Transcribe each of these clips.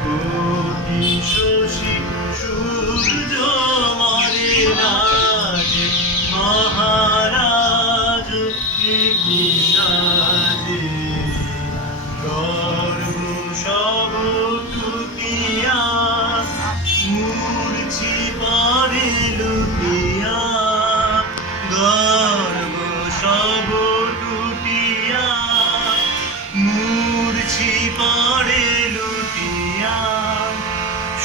কোটি শশী সূর্য মরে না যে মহারাজ কি সাজে গর্ব সব টুকিয়া মূর্ছি পরে লুকিয়া গর্ব সব টুটিয়া মূর্ছি পরে লুটিয়া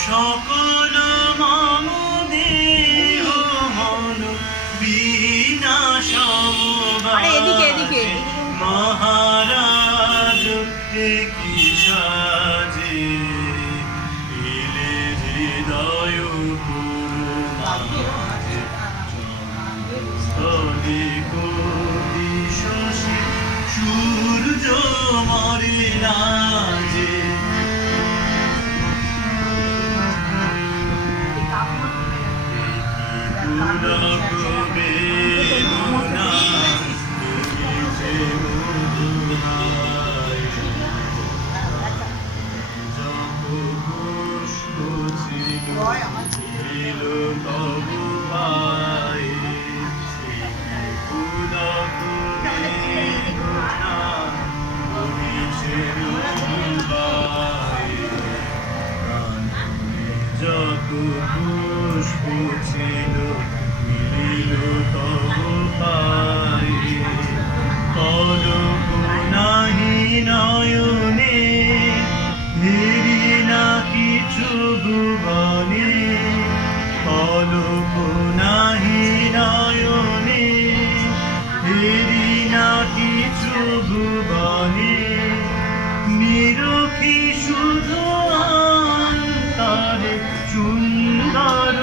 সকল মম দেহ মন বিনা সমবায়ে মহারাজ কি সাজে এলে হৃদয় পুরো মাঝে স্থলে কোটি শশী সূর্য মরে না যে পুলক বেদনা লিখে মধুরায় যত পুষ্প ছিল তব পায়ে পুলক বেদনা লিখে মধুরায় যত পুষ্প ছিল মিলিল তব পায়ে পলক নাহি নয়নে হেরি না কিছু ভুবনে পলক নাহি নয়নে হেরি না কিছু ভুবনে নিরখি শুধু অন্তরে সুন্দর